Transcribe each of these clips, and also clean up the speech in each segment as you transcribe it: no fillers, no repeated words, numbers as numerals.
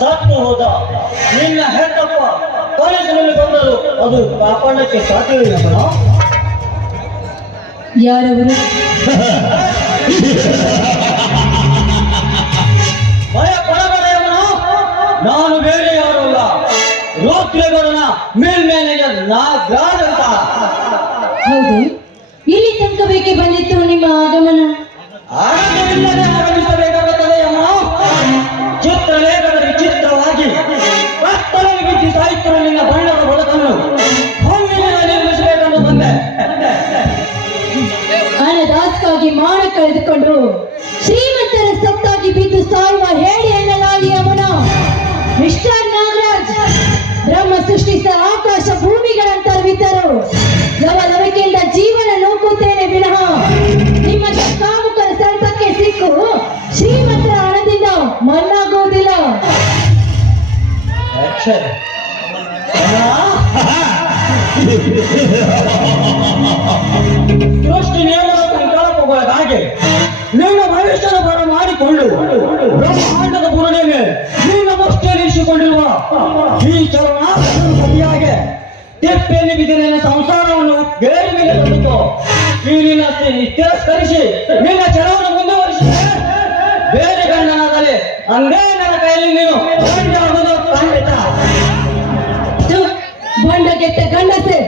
ಸತ್ತು ಹೋದ ನಿನ್ನ ಹೆತ್ತಪ್ಪ ಕಾಲೇಜಿನಲ್ಲಿ ಬಂದರು, ಅದು ಕಾಪಾಡಕ್ಕೆ ಸಾಧ್ಯವಿಲ್ಲ. ಯಾರವರು? ಭಯ ಪಡಬೇಡ, ನಾನು ಬೇರೆ ಯಾರು ಅಲ್ಲ, ರೋಕ್ಲೇಗೌಡನ ಮೇಲ್ಮೇನೆಜರ್ ನಾಗರಾಜ್ ಅಂತ. ಹೌದು, ಇಲ್ಲಿ ತನಕ ಬೇಕೆ ಬಂದಿತ್ತು ನಿಮ್ಮ ಆಗಮನ? ಆಗಮಿಲ್ಲದೆ ಆಗಮಿಸಬೇಕಾಗುತ್ತದೆ ಅಮ್ಮ. ಚಿತ್ರಲೇಖದ ವಿಚಿತ್ರವಾಗಿ ಕತ್ತಲಲ್ಲಿ ಬಿದ್ದು ಸಾಹಿತ್ಯವು ನಿನ್ನ ಬಣ್ಣದ ಬದುಕನ್ನು ಹೊಮ್ಮಿನಿಂದ ನಿರ್ಮಿಸಬೇಕೆಂದು ಬಂದೆ. ಹಣದಾಸ್ಕಾಗಿ ಮಾನ ಕಳೆದುಕೊಂಡು ಶ್ರೀಮಂತರ ಸತ್ತಾಗಿ ಬಿದ್ದು ಸಾಯುವ ಹೇಳಿ ಎನ್ನಲಾಗಿ ಅವನ ಮಿಸ್ಟರ್ ನಾಗರಾಜ್ ಬ್ರಹ್ಮ ಸೃಷ್ಟಿಸಿದ ಆಕಾಶ ಭೂಮಿಗಳಂತರವಿದ್ದರು. ಲವಲವಿಕೆಯಿಂದ ಜೀವನ ನೂಕುತ್ತೇನೆ ವಿನಃ ನಿಮ್ಮ ಕಾಮುಕರ ಸೆಳೆತಕ್ಕೆ ಸಿಕ್ಕು ಶ್ರೀಮಂತರ ಹಣದಿಂದ ಮಣ್ಣಾಗುವುದಿಲ್ಲ. ಸೃಷ್ಟಿ ನಿಯಮದ ಸಂಕಲ್ಪಗಳ ಹಾಗೆ ನಿನ್ನ ಭವಿಷ್ಯದ ಬರ ಮಾಡಿಕೊಂಡು ಬ್ರಹ್ಮಾಂಡದ ಬುರುಡೆಗೆ ನಿನ್ನ ಮುಷ್ಟಿಯಲ್ಲಿರಿಸಿಕೊಂಡಿರುವ ಈ ಚಲನಾತ್ಮಕ ಸತಿಯಾಗೆ ತೆಪ್ಪೆಯಲ್ಲಿ ಬಿದ್ದ ನಿನ್ನ ಸಂಸಾರವನ್ನು ಬೇರೆ ಮೇಲೆ ತಂದಿತು. ಈ ನಿನ್ನ ತಿರಸ್ಕರಿಸಿ ನಿನ್ನ ಚಲವನ್ನು ಮುಂದುವರಿಸಿದೆ ಬೇರೆ ಗಂಡನಾದರೆ ಅಂದೇ ನನ್ನ ಕೈಯಲ್ಲಿ ನೀನು ಗಂಡಾಗುವುದು ಖಂಡಿತ. ಬಂಡಗೆಟ್ಟ ಗಂಡಸೆ,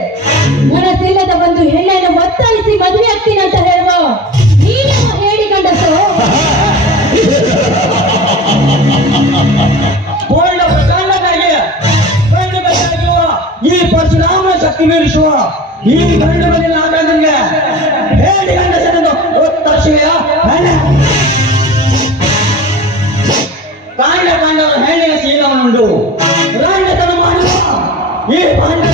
ಮನಸ್ಸಿಲ್ಲದ ಒಂದು ಹೆಣ್ಣನ್ನು ಒತ್ತಾಯಿಸಿ ಮದುವೆ ಆಗ್ತೀನಿ ಅಂತ ಹೇಳುವ ನೀನು ಹೇಳಿ ಗಂಡಸು. ಬೋಲ್ಡ ಪ್ರಚಂಡನಾಗಿ ಗಂಡು ಬೇಕಾಗಿರುವ ಈ ಪರಶುರಾಮ ಶಕ್ತಿ ಮೀರಿಸುವ ಈ ಗಂಡು ಬದಿನ ಆಟದಿಂದ ಹೇಳಿ ಗಂಡಸನೆಂದು ಉತ್ತರಿಸುವೆಯ ಕಾಂಡ ಕಾಂಡವ ಹೆಣ್ಣಿನ ಶೀಲವನ್ನುಂಡು ಗಂಡತನ ಮಾಡುವ ಈ ಪಾಂಡವ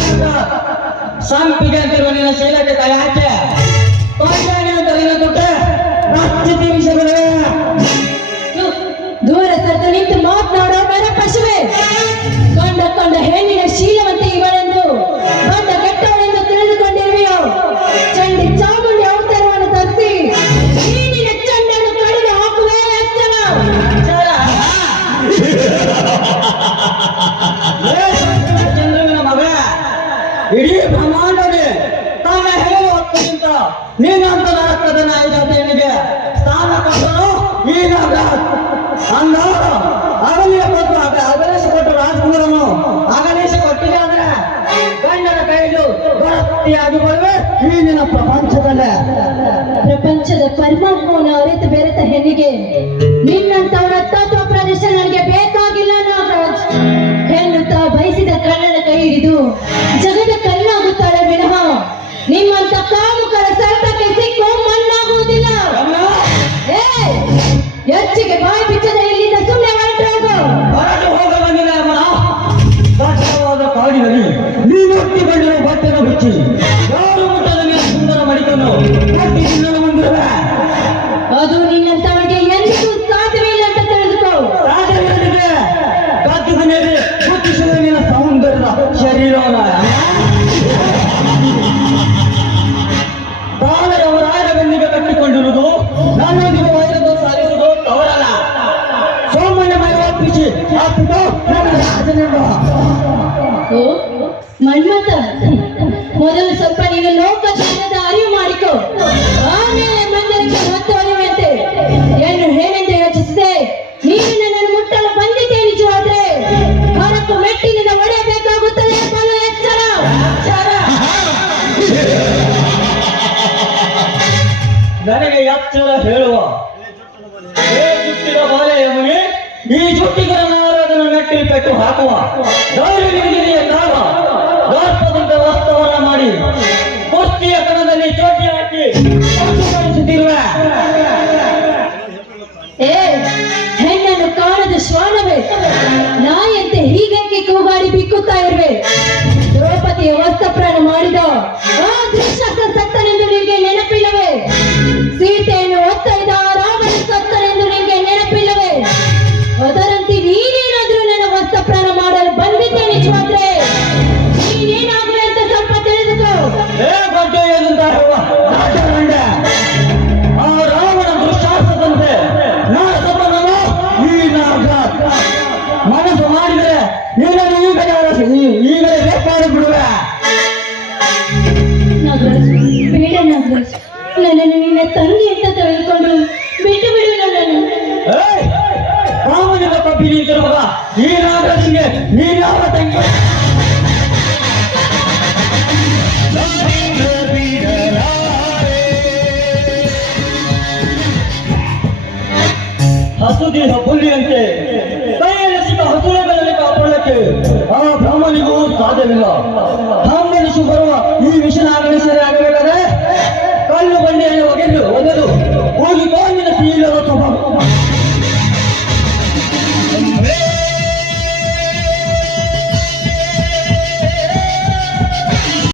ಸಂಪಿಗೆ ಅಂತಿರುವ ನಿನ್ನ ಶೀಲಕ್ಕೆ ಕೈ ಹಾಕಿ ಪಾಂಡವನ ತಲೆನ ಕೊಟ್ಟೆ ರಾತ್ರಿ ತೀರಿಸಬೇಡ. ದೂರ ಸತ್ತು ನಿಂತು ಮಾತನಾಡೋ ಬೇರೆ ಪಶುವೆ. ಕಂಡ ಹೆಣ್ಣಿನ ಶೀಲವಂತೆ ಇವಳೆಂದು ದೊಡ್ಡ ಕೆಟ್ಟವಳೆಂದು ತಿಳಿದುಕೊಂಡಿರುವೆಯೋ? ಚಂಡಿ ಚಾಮುಂಡಿ ಅವತಾರವನ್ನು ತರಿಸಿ ನೀನಿನ ಚಂಡನ್ನು ಕಡಿದು ಹಾಕುವೆ ಎಚ್ಚರ. ಚಂದ್ರನ ಮಗ ಇಡೀ ಬ್ರಹ್ಮಾಂಡವೇ ತನ್ನ ಹೇಳುವ ಹೊತ್ತಿಗಿಂತ ನೀನಂತ ರಕ್ತದ ನಾಯಕನಿಗೆ ಸ್ಥಾನ ಕೊಟ್ಟರು ಈ ನಾಗರಾಜ್. ಅಂದಾಗ ಅಗಲಿಯ ಕೊಟ್ಟು ಅಗಲಿಸಿಕೊಟ್ಟು ರಾಜಕುಮಾರನು ಅಗಲಿಸಿಕೊಟ್ಟಿದೆ ಅಂದ್ರೆ ಗಂಡನ ಕೈಲು ಭರ್ತಿಯಾಗಿ ಬರುವೆ ಈ ನಿನ್ನ ಪ್ರಪಂಚದಲ್ಲೇ. ಪ್ರಪಂಚದ ಪರಮಾತ್ಮವನ್ನು ಅರಿತು ಬೆರೆತ ಹೆಣ್ಣಿಗೆ ನಿನ್ನಂತವರ ತತ್ವ ಪ್ರದೇಶ ನನಗೆ ಬೇಕಾಗಿಲ್ಲ ನಾಗರಾಜ್. ಹೆಣ್ಣು ತಾ ಬಯಸಿದ ಕಣ್ಣನ ಕೈ ಹಿಡಿದು ಜಗದ ಕಣ್ಣಾಗುತ್ತಾಳೆ ವಿನಃ ನಿಮ್ಮಂತ ಕಾಮುಕರ ಸೆಳೆತಕ್ಕೆ ಸಿಕ್ಕು ಮಣ್ಣಾಗುವುದಿಲ್ಲ. ಹೆಚ್ಚಿಗೆ ಬಾಯಿ ಬಿಚ್ಚದ ಇಲ್ಲಿಂದ ಸುಮ್ಮನೆ ಹೊರಟು ಹೋಗ ಬಂದಿದೆ ಅಮ್ಮನ. ದಟ್ಟವಾದ ಕಾಡಿನಲ್ಲಿ ನೀನೊಟ್ಟಿಗೊಂಡಿರುವ ಬಟ್ಟೆನ ಬಿಚ್ಚಿ ಯಾರು ಮುಟ್ಟದ ಮೇಲೆ ಸುಂದರ ಮಡಿಕೊಂಡು ಕಟ್ಟಿ ನಿನ್ನನ್ನು ಮುಂದಿರುವೆ. ಅದು ನಿನ್ನಂತವರಿಗೆ ಎಂದಿಗೂ ಸಾಧ್ಯವಿಲ್ಲ ಅಂತ ತಿಳಿದುಕೋ. ರಾಜನಿಗೆ ಗದ್ದದ ಮೇಲೆ ಮುಟ್ಟಿಸಿದ ನಿನ್ನ ಸೌಂದರ್ಯದ ಶರೀರವನ್ನ ತಾಳೆಯವರಾಯ ಬೆನ್ನಿಗೆ ಕಟ್ಟಿಕೊಂಡಿರುವುದು ನನ್ನೊಂದಿಗೆ ವೈರದ್ದು ಸಾಧಿಸುವುದು ತವರಲ್ಲ. ಸೋಮಣ್ಣ ಮೈ ಒಪ್ಪಿಸಿ ಅಪ್ಪಿತು ನನ್ನ ರಾಜನೆಂಬ. ಓ ಮನ್ಮಥ, ಮೊದಲು ಸ್ವಲ್ಪ ನೀನು ಲೋಕ ಜ್ಞಾನದ ಅರಿವು ಮಾಡಿಕೊ, ಆಮೇಲೆ ಮಂದಿರಕ್ಕೆ ಹೊತ್ತು ಅರಿವಂತೆ. ಏನು ಹೇನೆಂದು ಯೋಚಿಸಿದೆ? ನೀನು ನನ್ನನ್ನು ಮುಟ್ಟಲು ಬಂದಿದ್ದೆ ನಿಜವಾದ್ರೆ ಹೊರಕು ಮೆಟ್ಟಿನಿಂದ ಒಡೆಯಬೇಕಾಗುತ್ತದೆ. ಬಲು ಎಚ್ಚರ. ನನಗೆ ಎಚ್ಚರ ಹೇಳುವ ಜುಟ್ಟಿನ ಬಾಲೆಯವನಿಗೆ ಈ ಜುಟ್ಟಿಗೆ ಅದನ್ನು ಮೆಟ್ಟಿಲು ಪೆಟ್ಟು ಹಾಕುವ ಧೈರ್ಯ ಕಾಲ ದರ್ಪದಂತ ವಸ್ತುವನ್ನ ಮಾಡಿ ಕುಸ್ತಿಯ ಕಣದಲ್ಲಿ ಚೋಟಿ ಹಾಕಿ ಕಳಿಸುತ್ತಿರುವೆ. ಏ ಹೆಣ್ಣನ್ನು ಕಾಣದ ಶ್ವಾನವೇ, ನಾಯಂತೆ ಹೀಗೇಕೆ ಕೂಗಾಡಿ ಬಿಕ್ಕುತ್ತಾ ಇರುವೆ? ದ್ರೌಪದಿಯ ವಸ್ತ್ರಪ್ರಾಣ ಮಾಡಿದ ಆ ದುಶ್ಶಾಸನ ಸತ್ತನೆಂದು ನಿನಗೆ ನೆನಪಿಲ್ಲವೇ? ಸೀತೆಯನ್ನು ಒತ್ತೊಯ್ದ ರಾಮನ ಸತ್ತನೆಂದು ನಿನಗೆ ನೆನಪಿಲ್ಲವೇ? ಅದರಂತೆ ನೀನೇನಾದ್ರೂ ನನ್ನ ವಸ್ತ್ರಪ್ರಾಣ ಮಾಡಲು ಬಂದಿದ್ದೆ ನಿಜವಾದ್ರೆ ನೀನೇನಾಗುವೆ ಅಂತ ಸ್ವಲ್ಪ ತಿಳಿದುಕೋ. ಏ ಗೊಡ್ಡೆ ಏನಂತ ಹೇಳುವ ರಾಜ ನನ್ನನ್ನು ನಿನ್ನ ತಂಗಿ ಅಂತ ತಿಳಿದುಕೊಂಡು ಬಿಟ್ಟು ಬಿಡು ನನ್ನನ್ನು. ಕಾಮನಿಂದ ತಪ್ಪಿ ನಿಂತಿರುವಾಗ ಈ ನಾಗರಾಜನಿಗೆ ನೀನ್ಯಾವ ತಂಗಿ? ಹಸುದೇಹ ಬುಲ್ಲಿಯಂತೆ ಕೈಯಲ್ಲಿ ಸಿಕ್ಕ ಹಸುಳೆಗಳಲ್ಲಿ ಕಾಪಾಡಕ್ಕೆ ಆ ಬ್ರಾಹ್ಮಣಿಗೂ ಸಾಧ್ಯವಿಲ್ಲ. ಹಂಬಲಿಸು ಬರುವ ಈ ವಿಷನಾಗಲಿ ಸರಿ ಆಗಬೇಕಾದ್ರೆ ಕಲ್ಲು ಬಂಡೆಯನ್ನು